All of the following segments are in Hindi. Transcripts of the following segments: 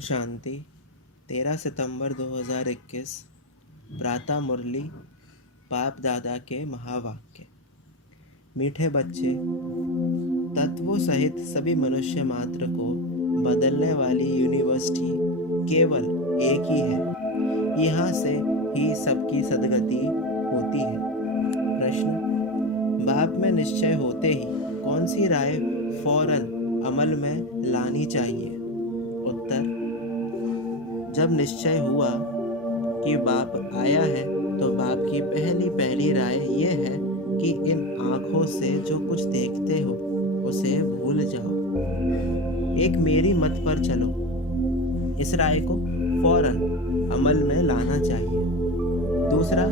शांति। 13 सितंबर 2021 प्रातः मुरली बाप दादा के महावाक्य। मीठे बच्चे, तत्वों सहित सभी मनुष्य मात्र को बदलने वाली यूनिवर्सिटी केवल एक ही है। यहाँ से ही सबकी सद्गति होती है। प्रश्न: बाप में निश्चय होते ही कौन सी राय फौरन अमल में लानी चाहिए? उत्तर: जब निश्चय हुआ कि बाप आया है तो बाप की पहली राय यह है कि इन आँखों से जो कुछ देखते हो उसे भूल जाओ। एक मेरी मत पर चलो। इस राय को फौरन अमल में लाना चाहिए। दूसरा,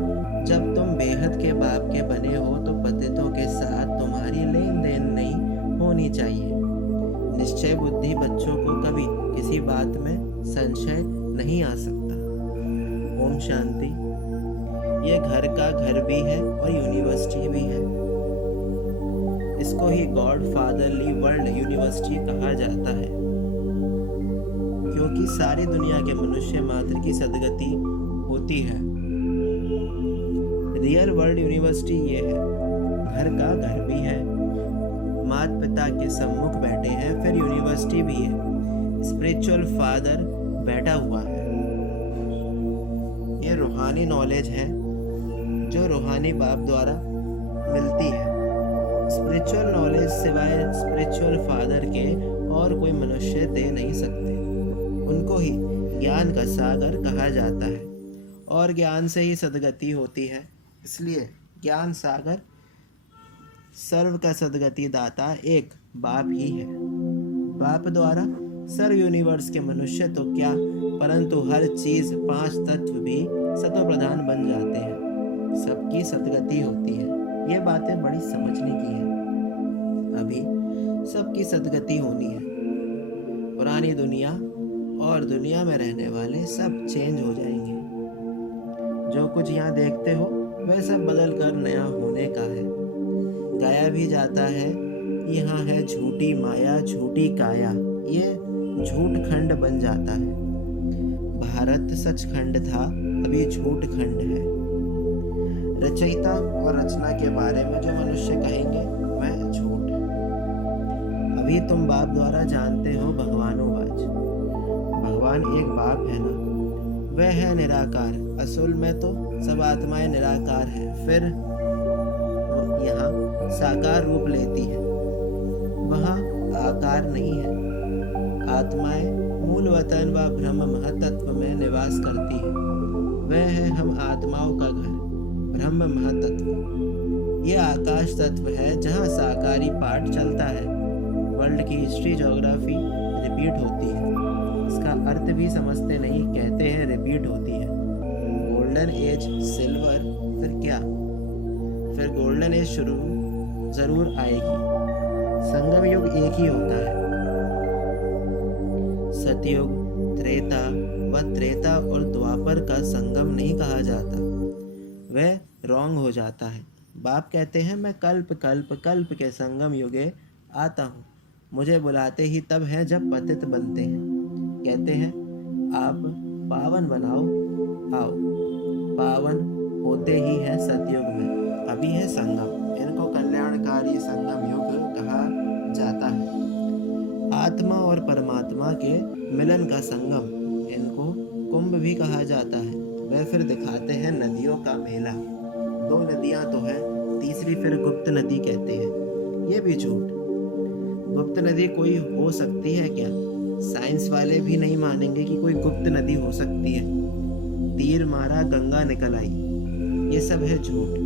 जब तुम बेहद के बाप के बने हो तो पतितों के साथ तुम्हारी लेन देन नहीं होनी चाहिए। निश्चय बुद्धि बच्चों को कभी किसी बात में संशय नहीं आ सकता। ओम शांति। ये घर का घर भी है और यूनिवर्सिटी भी है। इसको ही गॉड फादरली वर्ल्ड यूनिवर्सिटी कहा जाता है, क्योंकि सारी दुनिया के मनुष्य मात्र की सद्गति होती है। रियल वर्ल्ड यूनिवर्सिटी ये है, घर का घर भी है, माता पिता के सम्मुख बैठे हैं, फिर यूनिवर्सिटी भी है, स्पिरिचुअल फादर बैठा हुआ है। ये रूहानी नॉलेज है जो रूहानी बाप द्वारा मिलती है। स्पिरिचुअल नॉलेज सिवाय स्पिरिचुअल फादर के और कोई मनुष्य दे नहीं सकते। उनको ही ज्ञान का सागर कहा जाता है और ज्ञान से ही सद्गति होती है। इसलिए ज्ञान सागर सर्व का सद्गति दाता एक बाप ही है। बाप द्वारा सर्व यूनिवर्स के मनुष्य तो क्या, परंतु हर चीज 5 तत्व भी सतो प्रधान बन जाते हैं। सबकी सद्गति होती है। ये बातें बड़ी समझने की है। अभी सबकी सद्गति होनी है। पुरानी दुनिया और दुनिया में रहने वाले सब चेंज हो जाएंगे। जो कुछ यहाँ देखते हो वह सब बदल कर नया होने का है। गाया भी जाता है, यहाँ है झूठी माया झूठी काया। ये झूठ खंड बन जाता है। भारत सचखंड था, अभी झूठ खंड है। रचयिता और रचना के बारे में जो मनुष्य कहेंगे वह झूठ है। अभी तुम बाप द्वारा जानते हो भगवानोवाच। भगवान एक बाप है ना, वह है निराकार। असल में तो सब आत्माएं निराकार है, फिर यहाँ साकार रूप लेती है, वहाँ आकार नहीं है। आत्माएं मूल वतन व ब्रह्म महतत्व में निवास करती है। वह है हम आत्माओं का घर, ब्रह्म महतत्व। ये आकाश तत्व है जहाँ साकारी पाठ चलता है। वर्ल्ड की हिस्ट्री ज्योग्राफी रिपीट होती है। इसका अर्थ भी समझते नहीं, कहते हैं रिपीट होती है। गोल्डन एज सिल्वर, फिर क्या, फिर गोल्डन एज शुरू जरूर आएगी। संगम युग एक ही होता है। सतयुग, त्रेता व त्रेता और द्वापर का संगम नहीं कहा जाता, वह रॉन्ग हो जाता है। बाप कहते हैं मैं कल्प कल्प कल्प के संगम युगे आता हूँ। मुझे बुलाते ही तब है जब पतित बनते हैं। कहते हैं आप पावन बनाओ, आओ। पावन होते ही है सतयुग में, अभी है संगम। इनको कल्याणकारी संगम युग कहा जाता है। आत्मा और परमात्मा के मिलन का संगम, इनको कुंभ भी कहा जाता है। वह फिर दिखाते हैं नदियों का मेला। 2 नदियां तो है, तीसरी फिर गुप्त नदी कहते हैं। ये भी झूठ। गुप्त नदी कोई हो सकती है क्या? साइंस वाले भी नहीं मानेंगे कि कोई गुप्त नदी हो सकती है। तीर मारा गंगा निकल आई, ये सब है झूठ।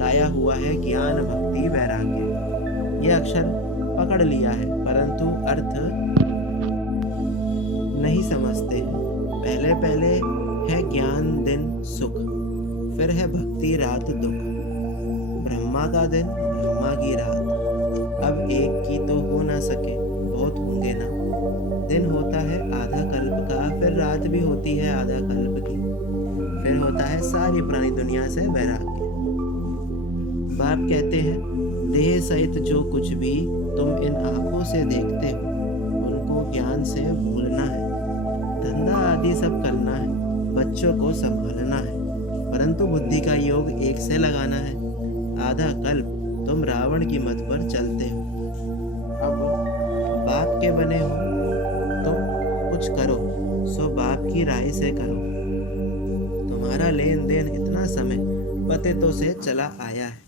गाया हुआ है ज्ञान भक्ति वैराग्य। ये अक्षर पकड़ लिया है, परंतु अर्थ नहीं समझते हैं। पहले पहले है ज्ञान दिन सुख, फिर है भक्ति रात दुख। ब्रह्मा का दिन, ब्रह्मा की रात। अब एक की तो हो ना सके, बहुत होंगे ना। दिन होता है आधा कल्प का, फिर रात भी होती है आधा कल्प की। फिर होता है सारी पुरानी दुनिया से वैराग्य। बाप कहते हैं देह सहित जो कुछ भी तुम इन आंखों से देखते हो उनको ज्ञान से भूलना है। धंधा आदि सब करना है, बच्चों को संभालना है, परंतु बुद्धि का योग एक से लगाना है। आधा कल्प तुम रावण की मत पर चलते हो। अब बाप के बने हो तो कुछ करो, सो बाप की राय से करो। तुम्हारा लेन देन इतना समय पतितों से चला आया है,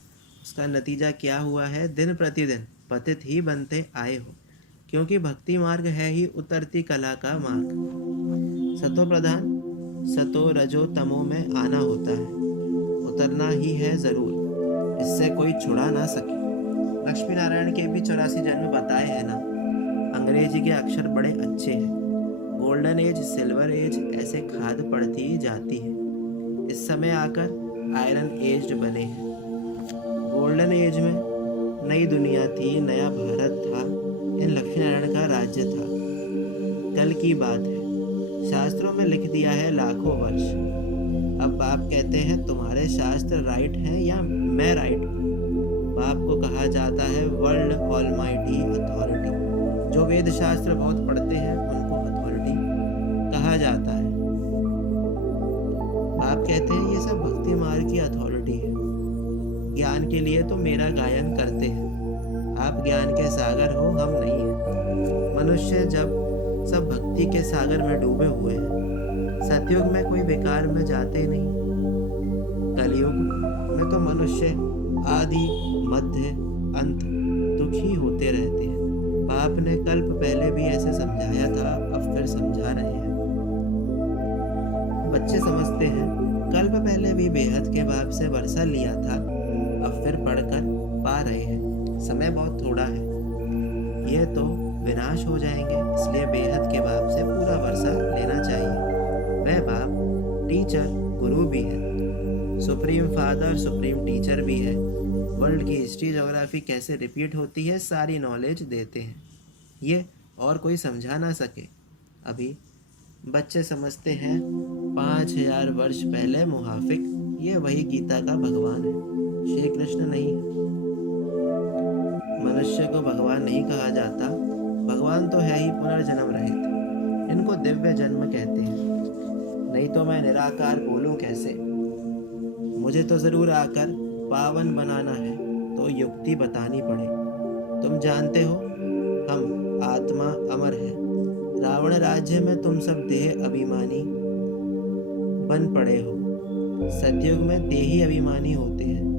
उसका नतीजा क्या हुआ है? दिन प्रतिदिन पतित ही बनते आए हो, क्योंकि भक्ति मार्ग है ही उतरती कला का मार्ग। सतो प्रधान सतो रजो तमो में आना होता है, उतरना ही है जरूर, इससे कोई छुड़ा ना सके। लक्ष्मी नारायण के भी 84 जन्म बताए हैं ना। अंग्रेजी के अक्षर बड़े अच्छे हैं। गोल्डन एज, सिल्वर एज ऐसे खाद पड़ती जाती है। इस समय आकर आयरन एज्ड बने हैं। गोल्डन एज में नई दुनिया थी, नया भारत था, इन लक्ष्मी नारायण का राज्य था। कल की बात है, शास्त्रों में लिख दिया है लाखों वर्ष। अब बाप कहते हैं तुम्हारे शास्त्र राइट हैं या मैं राइट हूँ? बाप को कहा जाता है वर्ल्ड ऑलमाइटी अथॉरिटी। जो वेद शास्त्र बहुत पढ़ते हैं उनको अथॉरिटी कहा जाता है। बाप कहते हैं ये सब भक्ति मार्ग की अथॉरिटी है। ज्ञान के लिए तो मेरा गायन करते हैं। आप ज्ञान के सागर हो, हम नहीं हैं। मनुष्य जब सब भक्ति के सागर में डूबे हुए हैं। सतयुग में कोई बेकार में जाते नहीं। कलयुग में तो मनुष्य आदि मध्य अंत दुखी होते रहते हैं। बाप ने कल्प पहले भी ऐसे समझाया था, अब फिर समझा रहे हैं। बच्चे समझते हैं कल्प पहले भी बेहद के बाप से वर्षा लिया था, अब फिर पढ़कर पा रहे हैं। समय बहुत थोड़ा है, ये तो विनाश हो जाएंगे, इसलिए बेहद के बाप से पूरा वर्षा लेना चाहिए। वह बाप टीचर गुरु भी है, सुप्रीम फादर सुप्रीम टीचर भी है। वर्ल्ड की हिस्ट्री ज्योग्राफी कैसे रिपीट होती है सारी नॉलेज देते हैं। ये और कोई समझा ना सके। अभी बच्चे समझते हैं 5000 वर्ष पहले मुहाफिक ये वही गीता का भगवान है, श्री कृष्ण नहीं है। मनुष्य को भगवान नहीं कहा जाता, भगवान तो है ही पुनर्जन्म रहित। इनको दिव्य जन्म कहते हैं। नहीं तो मैं निराकार बोलूं कैसे? मुझे तो जरूर आकर पावन बनाना है, तो युक्ति बतानी पड़े। तुम जानते हो हम आत्मा अमर है। रावण राज्य में तुम सब देह अभिमानी बन पड़े हो। सतयुग में देही अभिमानी होते हैं।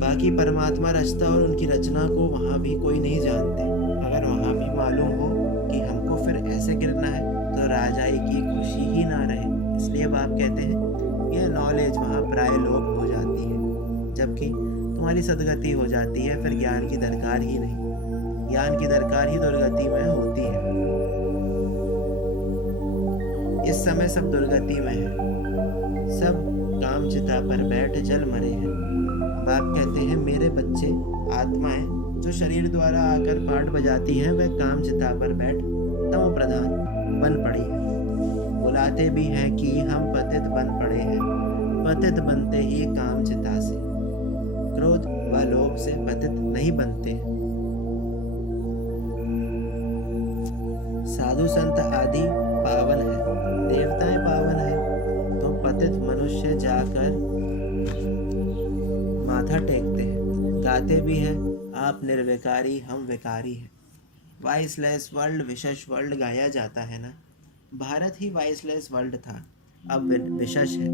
बाकी परमात्मा रचता और उनकी रचना को वहाँ भी कोई नहीं जानते। अगर वहाँ भी मालूम हो कि हमको फिर ऐसे गिरना है तो राजाई की खुशी ही ना रहे। इसलिए बाप कहते हैं यह नॉलेज वहाँ प्राय लोप हो जाती है, जबकि तुम्हारी सदगति हो जाती है, फिर ज्ञान की दरकार ही नहीं। ज्ञान की दरकार ही दुर्गति में होती है। इस समय सब दुर्गति में है, सब काम चिता पर बैठ जल मरे हैं। बाप कहते हैं मेरे बच्चे आत्माएं जो शरीर द्वारा आकर पाठ बजाती हैं, वह काम चिता पर बैठ तमो प्रधान बन पड़ी है। बुलाते भी हैं कि हम पतित बन पड़े हैं, पतित बनते ही काम चिता से। क्रोध व लोभ से पतित नहीं बनते हैं। साधु संत आदि पावन है, देवताएं पावन है, तो पतित मनुष्य जाकर माथा टेकते हैं। गाते भी हैं आप निर्विकारी हम विकारी हैं। वाइसलेस वर्ल्ड विशेष वर्ल्ड गाया जाता है ना। भारत ही वाइसलेस वर्ल्ड था, अब विशेष है।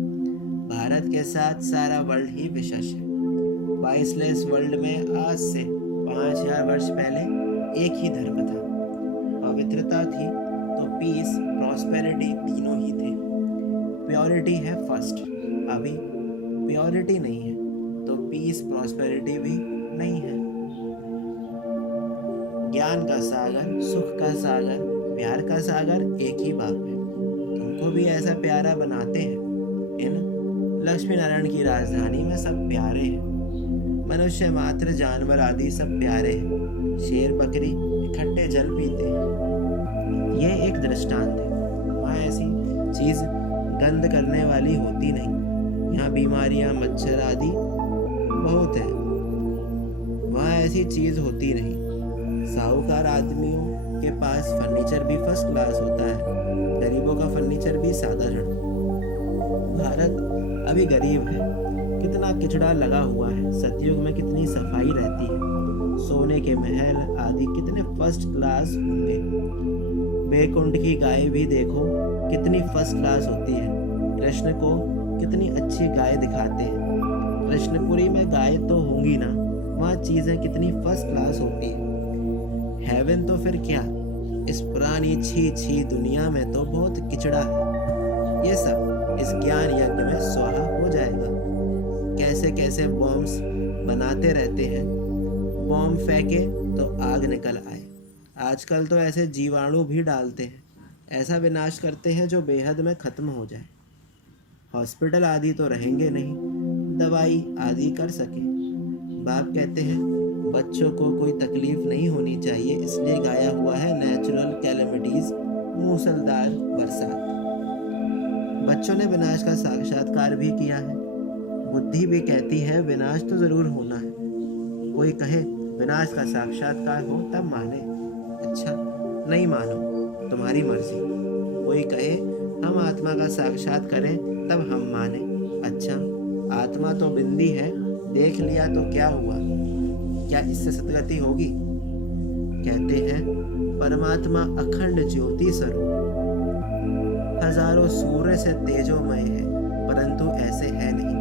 भारत के साथ सारा वर्ल्ड ही विशेष है। वाइसलेस वर्ल्ड में आज से 5000 वर्ष पहले एक ही धर्म था। पवित्रता थी तो पीस प्रॉस्पेरिटी तीनों ही थे। प्योरिटी है फर्स्ट, अभी प्योरिटी नहीं है तो पीस प्रॉस्पेरिटी भी नहीं है। ज्ञान का सागर, सुख का सागर, प्यार का सागर एक ही बाप है। तुमको भी ऐसा प्यारा बनाते हैं। इन लक्ष्मी नारायण की राजधानी में सब प्यारे हैं। मनुष्य मात्र जानवर आदि सब प्यारे हैं। शेर बकरी इकट्ठे जल पीते हैं। ये एक दृष्टांत है। वहाँ ऐसी चीज गंद करने वाली होती नहीं। यहाँ बीमारियां मच्छर आदि बहुत है, वहाँ ऐसी चीज होती नहीं। साहूकार आदमियों के पास फर्नीचर भी फर्स्ट क्लास होता है, गरीबों का फर्नीचर भी साधारण। भारत अभी गरीब है, कितना कचरा लगा हुआ है। सतयुग में कितनी सफाई रहती है, सोने के महल आदि कितने फर्स्ट क्लास होंगे। बैकुंठ की गाय भी देखो कितनी फर्स्ट क्लास होती है। कृष्ण को कितनी अच्छी गाय दिखाते हैं। कृष्णपुरी में गाय तो होंगी ना, वहाँ चीजें कितनी फर्स्ट क्लास होती है। हेवन तो फिर क्या, इस पुरानी छी छी दुनिया में तो बहुत किचड़ा है। ये सब इस ज्ञान यज्ञ में स्वाहा हो जाएगा। कैसे कैसे बॉम्ब्स बनाते रहते हैं, बॉम्ब फेंके तो आग निकल आए। आजकल तो ऐसे जीवाणु भी डालते हैं, ऐसा विनाश करते हैं जो बेहद में खत्म हो जाए। हॉस्पिटल आदि तो रहेंगे नहीं, दवाई आदि कर सके। बाप कहते हैं बच्चों को कोई तकलीफ नहीं होनी चाहिए, इसलिए गाया हुआ है नेचुरल कैलेमिटीज, मूसलधार बरसात। बच्चों ने विनाश का साक्षात्कार भी किया है। बुद्धि भी कहती है विनाश तो जरूर होना है। कोई कहे विनाश का साक्षात्कार हो तब माने, अच्छा नहीं मानो तुम्हारी मर्जी। कोई कहे हम आत्मा का साक्षात करें तब हम माने, अच्छा आत्मा तो बिंदी है, देख लिया तो क्या हुआ, क्या इससे सदगति होगी। कहते हैं परमात्मा अखंड ज्योति स्वरूप, हजारों सूर्य से तेजोमय है, परंतु ऐसे है नहीं।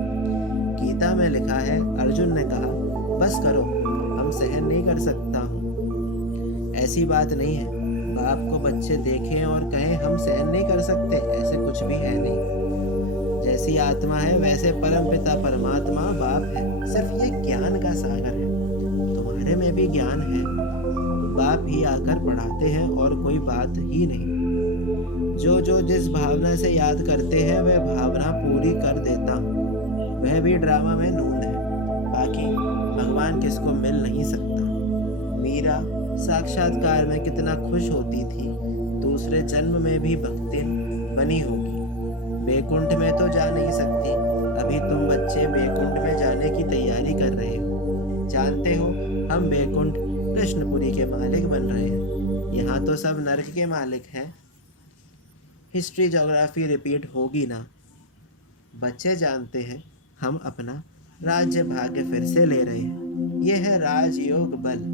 गीता में लिखा है, अर्जुन ने कहा बस करो, हम सहन नहीं कर सकता हूँ। ऐसी बात नहीं है। बाप को बच्चे देखें और कहें हम सहन नहीं कर सकते, ऐसे कुछ भी है नहीं। जैसी आत्मा है वैसे परमपिता परमात्मा बाप है, सिर्फ ये ज्ञान का सागर है। तुम्हारे में भी ज्ञान है, बाप ही आकर पढ़ाते हैं और कोई बात ही नहीं। जो जो जिस भावना से याद करते हैं वह भावना पूरी कर देता हूँ। वह भी ड्रामा में नून है, बाकी भगवान किसको मिल नहीं सकता। मीरा साक्षात्कार में कितना खुश होती थी, दूसरे जन्म में भी भक्ति बनी होगी। बैकुंठ में तो जा नहीं सकती, अभी तुम बच्चे बैकुंठ में जाने की तैयारी कर रहे हो। जानते हो हम बैकुंठ कृष्णपुरी के मालिक बन रहे हैं, यहाँ तो सब नरक के मालिक हैं। हिस्ट्री ज्योग्राफी रिपीट होगी ना। बच्चे जानते हैं हम अपना राज्य भाग्य फिर से ले रहे हैं। यह है राजयोग बल।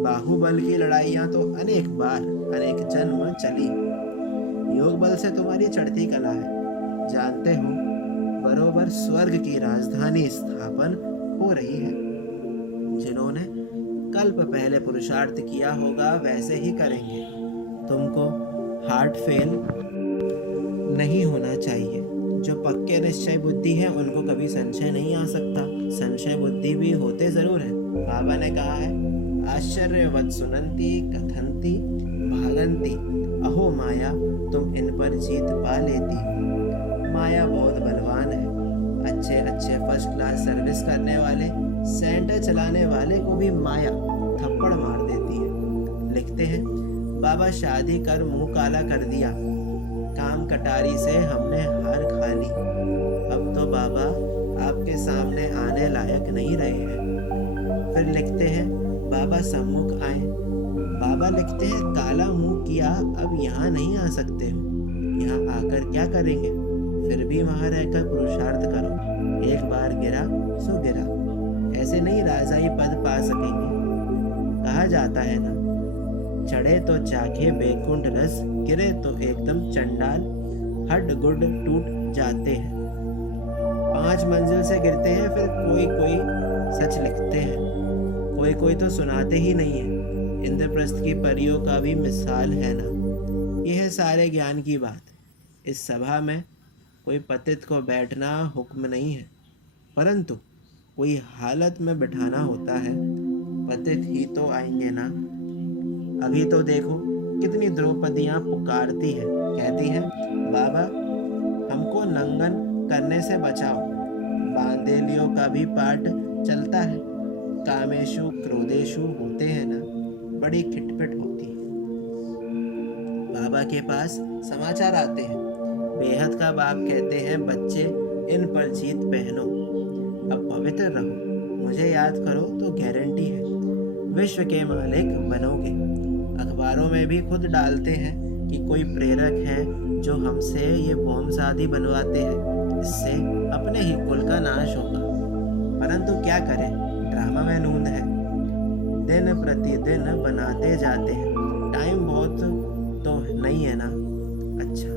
बाहुबल की लड़ाइयाँ तो अनेक बार अनेक जन्म चली। योग बल से तुम्हारी चढ़ती कला है। जानते हो बरोबर स्वर्ग की राजधानी स्थापन हो रही है। जिन्होंने कल्प पहले पुरुषार्थ किया होगा वैसे ही करेंगे। तुमको हार्ट फेल नहीं होना चाहिए। जो पक्के निश्चय बुद्धि है उनको कभी संशय नहीं आ सकता। संशय बुद्धि भी होते जरूर है। बाबा ने कहा है आश्चर्यवत सुनंती कथंती भागंती, अहो माया तुम इन पर जीत पा लेती हो। माया बहुत बलवान है। अच्छे अच्छे फर्स्ट क्लास सर्विस करने वाले, सेंटर चलाने वाले को भी माया थप्पड़ मार देती है। लिखते हैं बाबा शादी कर मुंह काला कर दिया, काम कटारी से हमने हार खा ली। अब तो बाबा आपके सामने आने लायक नहीं रहे हैं। फिर लिखते हैं बाबा सम्मुख आए। बाबा लिखते हैं काला मुंह किया, अब यहाँ नहीं आ सकते हो। यहाँ आकर क्या करेंगे, फिर भी वहाँ रहकर पुरुषार्थ करो। एक बार गिरा सो गिरा, ऐसे नहीं राजाई पद पा सकेंगे। कहा जाता है ना, चढ़े तो चाखे बैकुंठ रस, गिरे तो एकदम चंडाल, हड्ड गुड टूट जाते हैं। 5 मंजिल से गिरते हैं, फिर कोई कोई सच लिखते हैं, कोई कोई तो सुनाते ही नहीं है। इंद्रप्रस्थ की परियों का भी मिसाल है ना। यह है सारे ज्ञान की बात। इस सभा में कोई पतित को बैठना हुक्म नहीं है, परंतु कोई हालत में बैठाना होता है। पतित ही तो आएंगे ना। अभी तो देखो कितनी द्रौपदियाँ पुकारती हैं, कहती हैं बाबा हमको नंगन करने से बचाओ। बांदेलियों का भी पाठ चलता है। कामेशु क्रोधेशु होते हैं ना, बड़ी खिटपिट होती है। बाबा के पास समाचार आते हैं। बेहद का बाप कहते हैं बच्चे इन पर जीत पहनो, अब पवित्र रहो, मुझे याद करो तो गारंटी है विश्व के मालिक बनोगे। अखबारों में भी खुद डालते हैं कि कोई प्रेरक है जो हमसे ये बॉम्ब्स आदि बनवाते हैं, इससे अपने ही कुल का नाश होगा। परंतु क्या करें, ड्रामा में नूंद है, दिन प्रतिदिन बनाते जाते हैं। टाइम बहुत तो नहीं है ना। अच्छा,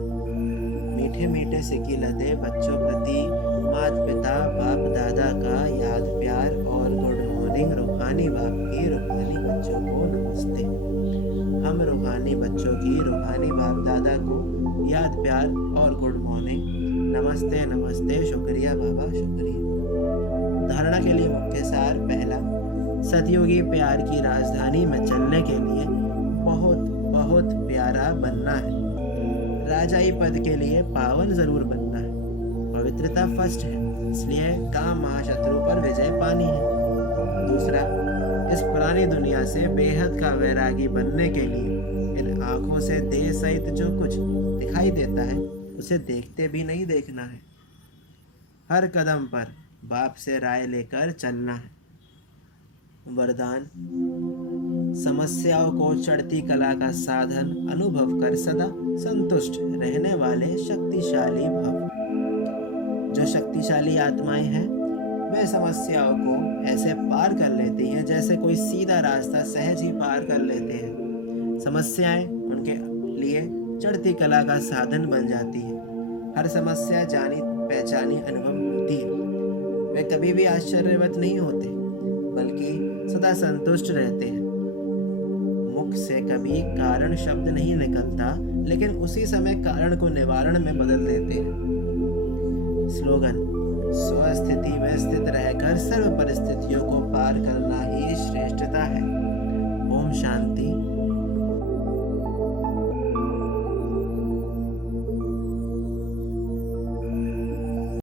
मीठे मीठे सिक्की लदे बच्चों प्रति माता पिता बाप दादा का याद प्यार और गुड मॉर्निंग। रूहानी बाप की रूहानी बच्चों को नमस्ते। हम रूहानी बच्चों की रूहानी बाप दादा को याद प्यार और गुड मॉर्निंग। नमस्ते नमस्ते, शुक्रिया बाबा शुक्रिया। धारणा के लिए मुख्य सार। पहला, सतयुगी प्यार की राजधानी में चलने के लिए बहुत बहुत प्यारा बनना है। राजाई पद के लिए पावन जरूर बनना है। पवित्रता फर्स्ट है, इसलिए काम महाशत्रु पर विजय पानी है। दूसरा, इस पुरानी दुनिया से बेहद का वैरागी बनने के लिए इन आंखों से देह सहित जो कुछ दिखाई देता है उसे देखते भी नहीं देखना है। हर कदम पर बाप से राय लेकर चलना है। वरदान, समस्याओं को चढ़ती कला का साधन अनुभव कर सदा संतुष्ट रहने वाले शक्तिशाली भव। जो शक्तिशाली आत्माएं हैं वे समस्याओं को ऐसे पार कर लेती हैं जैसे कोई सीधा रास्ता सहज ही पार कर लेते हैं। समस्याएं उनके लिए चढ़ती कला का साधन बन जाती है। हर समस्या जानी पहचानी अनुभव होती है। वे कभी भी आश्चर्यवत नहीं होते बल्कि सदा संतुष्ट रहते हैं। मुख से कभी कारण शब्द नहीं निकलता, लेकिन उसी समय कारण को निवारण में बदल देते हैं। स्लोगन, स्वस्थिति में स्थित रहकर सर्व परिस्थितियों को पार करना ही श्रेष्ठता है। ओम शांति।